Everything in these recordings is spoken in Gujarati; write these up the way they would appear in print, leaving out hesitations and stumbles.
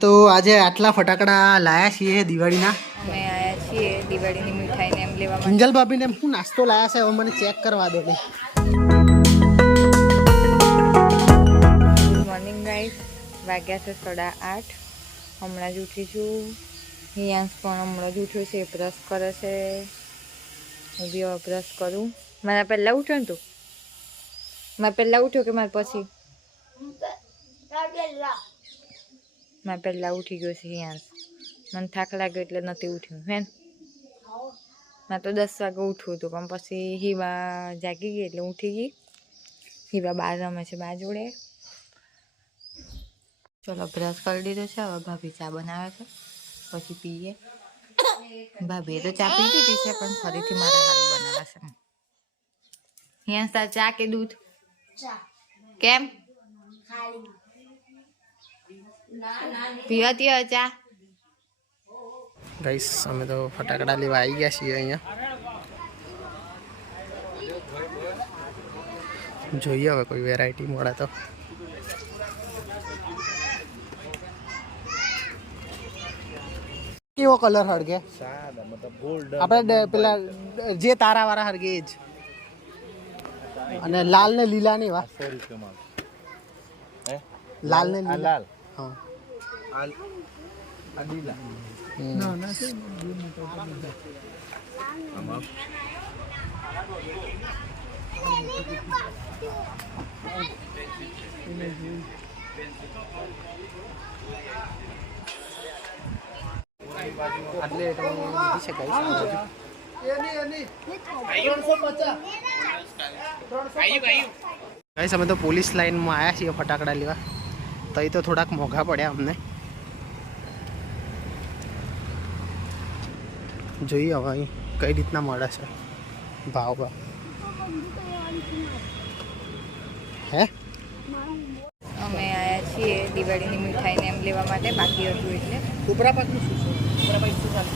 તો આજે આટલા ફટાકડા લાયા છીએ દિવાળીના. અમે આયા છીએ દિવાળીની મીઠાઈને એમ લેવા માટે. કિંજલ ભાભીને શું નાસ્તો લાયા છે હવે મને ચેક કરવા દો. ગુડ મોર્નિંગ ગાઈસ, વાગ્યા છે 8:30. હમણાં જ ઉઠી છું. હિયાંશ પણ હમણાં જ ઉઠ્યો છે, બ્રશ કરે છે. હું બી હવે બ્રશ કરું. મારા પહેલાં ઉઠ્યો ને તું? મારે પહેલાં ઉઠ્યો કે મારે પછી? મેં પહેલાં ઉઠી ગયો છે હિયાંશ. મને થાક લાગ્યો એટલે નથી ઉઠ્યું હે. મેં તો 10 વાગે ઉઠ્યું હતું પણ પછી હિવા જાગી ગઈ એટલે ઉઠી ગઈ. હિવા બહાર રમે છે બા જોડે. ચલો બ્રશ કરી દીધો છે, હવે ભાભી ચા બનાવે છે પછી પીએ. ભાભીએ તો ચા પી દીધી છે પણ ફરીથી મારા હારું બનાવે છે. હિયાંશ તાર ચા કે દૂધ? કેમ પીવાતી હોય ચા? ગાઈસ અમે તો ફટાકડા લેવા આવી ગયા છીએ અહીંયા. જોઈએ હવે કોઈ વેરાયટી મળે તો. કેવો કલર હળગે? આપણે પેલા જે તારા વાળા હળગે જ. અને લાલ ને લીલા ની વા. લાલ ને લીલા. હા. લીલા. ના છે અમે તો પોલીસ લાઈનમાં આવ્યા છીએ ફટાકડા લેવા. તો એ તો થોડાક મોંઘા પડ્યા અમને. જોઈએ હવે અહીં કઈ રીતના મળે છે ભાવ. હે અમે આયા છીએ દિવાળીની મીઠાઈને એમ લેવા માટે, બાકી હતું એટલે. ઉપરા પાકનું શું છે? ઉપરા પાક શું ચાલે?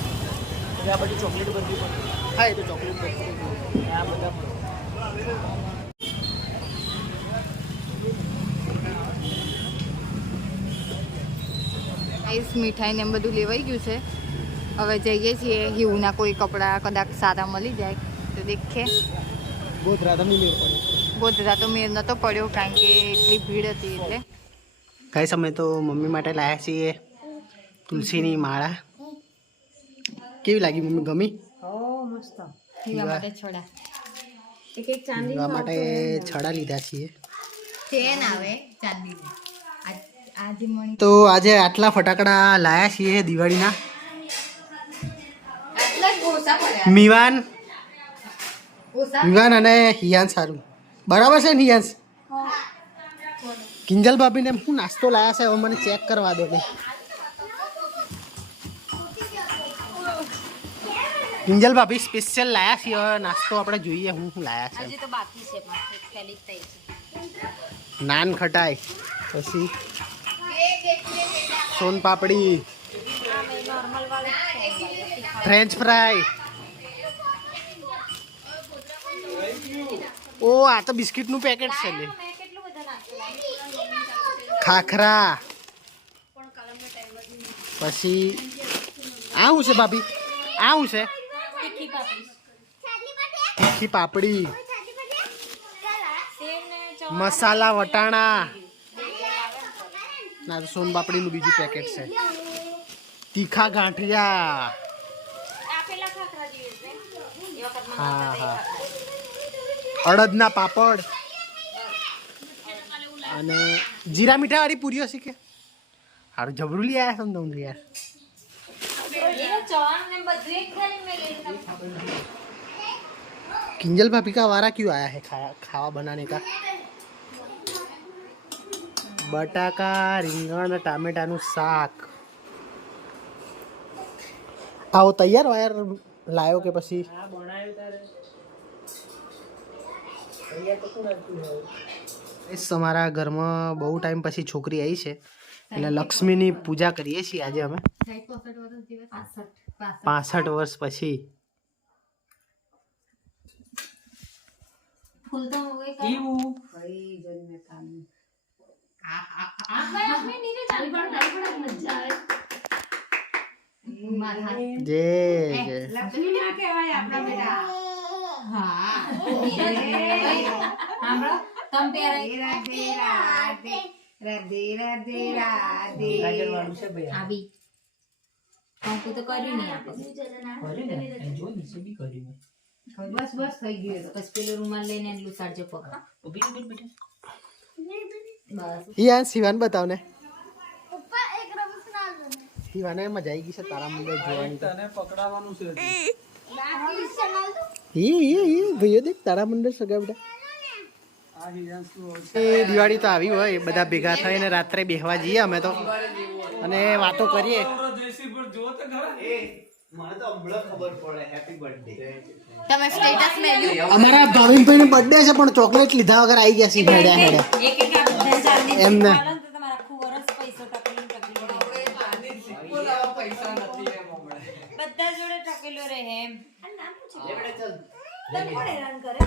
આ બધી ચોકલેટ બધી પણ. હા, એ તો ચોકલેટ બધી આ બધા આઈસ મીઠાઈને એમ બધું લેવાઈ ગયું છે. હવે જઈએ છીએ હિવના કોઈ કપડાં કદાચ સારા મળી જાય તો દેખે. ગોધરા તો મેળ પડે. ગોધરા તો મેળ નતો પડ્યો કારણ કે એટલી ભીડ હતી એટલે. ગાઈસ અમે તો મમ્મી માટે લાવ્યા છીએ તુલસીની માળા. કેવી લાગી મમ્મી? ગમી? મસ્ત. હિવા માટે છડા. હિવા માટે છડા લીધા છીએ. ચેન આવે ચાંદીની. તો આજે આટલા ફટાકડા લાયા છીએ દિવાળીના. મિવાન અને હિયાન સારું બરાબર છે ને હિયાંશ? કિંજલ ભાભીને શું નાસ્તો લાયા છે હવે મને ચેક કરવા દો. કિંજલ ભાભી સ્પેશિયલ લાયા છે હવે નાસ્તો આપણે જોઈએ હું લાયા છે. હજી તો બાકી છે પણ નાન ખટાઈ, પછી સોન પાપડી, ફ્રેન્ચ ફ્રાય. ઓ આ તો બિસ્કિટનું પેકેટ છે લે. ખાખરા, પછી આ શું છે ભાભી? આ શું છે? તીખી પાપડી, મસાલા વટાણા. ના સોન પાપડીનું બીજું પેકેટ છે. તીખા ગાંઠિયા. હા હા. અડદના પાપડ અને જીરા મીઠા વાળી પૂરીઓ છે કે હારું જબરું લઈ આવ્યા છો ને યાર. किंजल भाभी का वारा क्यों आया है खावा बनाने का? बटाका રીંગણ ટામેટાનું શાક. આવો તૈયાર વાયર લાયો કે પછી? અમારા ઘરમાં બહુ ટાઈમ પછી છોકરી આવી છે એટલે લક્ષ્મીની પૂજા કરીએ છીએ આજે અમે 65 વર્ષ પછી. ફૂલ તો હોય કેવું ભાઈ જન્મે કામ આ આ આ મે નીરે ચાલી પણ મજા આવે જય જય લક્ષ્મી ના કહેવાય આપણા બેટા. હા સાંભળો તમ રાધે રાધે રાધે રાધે રાધે આવી કંકુ તો કર્યું નહીં આપણે. બસ બસ થઈ ગયું. તો પછી પેલો રૂમાલ લઈને લૂસાડજો પગ. બસ હિયાન શિવાન બતાવ ને. શિવાને મજા આવી ગઈ છે તારા મંદિર જોવાની. તને પકડાવાનું છે ભાઈઓ દેખ તારા મંદિર સગા બેટા. આ હિયાંશુ એ દિવાળી તો આવી હોય બધા ભેગા થઈને રાત્રે બેહવા જઈએ અમે તો અને વાતો કરીએ. તમે સ્ટેટસ મેલ્યું અમારા ભાવિનભાઈ નો બર્થડે છે પણ ચોકલેટ લીધા વગર આવી ગયા છે હેડે હેડે એમને. તમારા આખું વર્ષ પૈસો ટકેલું બધા જોડે ટકેલો રહે એમ. કોણ હેરાન કરે?